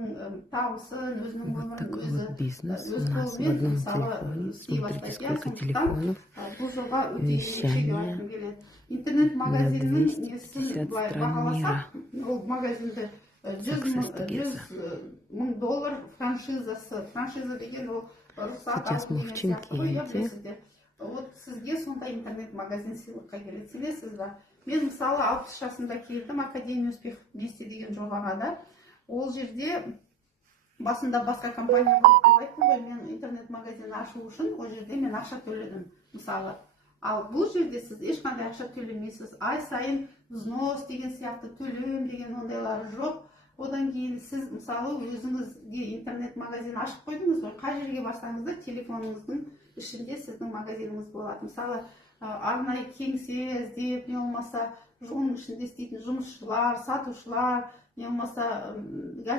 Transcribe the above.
өзінің табысын, өзінің Вот өмірін такой өзі вот бизнес у өз нас в қолымен одном мысалы телефоне. істей Смотрите, бастайды. сколько Сондықтан телефонов. бұл жоба өте ерекше деп Вещание айтқым келеді. Интернет-магазиннің на несін 250 былай стран бағаласақ, мира. ол магазинді Success together. $100,000 франшизасы. Франшиза деген ол рұқсат Сейчас алу мы деген в сияқты ғой, иә, Чимкенте. білесіздер. Вот сізге сондай интернет-магазин сыйлыққа келеді, сенесіз ба? Мен мысалы 60 жасында келдім Академия успех вместе деген жобаға да. Ол жерде басында басқа компания болып деп айттым ғой, мен интернет-магазин ашу үшін ол жерде мен ақша төледім, мысалы. Ал бұл жерде сіз ешқандай ақша төлемейсіз. Ай сайын взнос деген сияқты төлем деген ондайлары жоқ. Одан кейін сіз мысалы өзіңізге интернет-магазин ашып қойдыңыз ғой, қай жерге барсаңыз да телефоныңыздың ішінде сіздің магазиніңіз болады. Мысалы, арнайы кеңсе іздеп, не болмаса оның ішінде істейтін жұмысшылар, сатушылар, не болмаса газет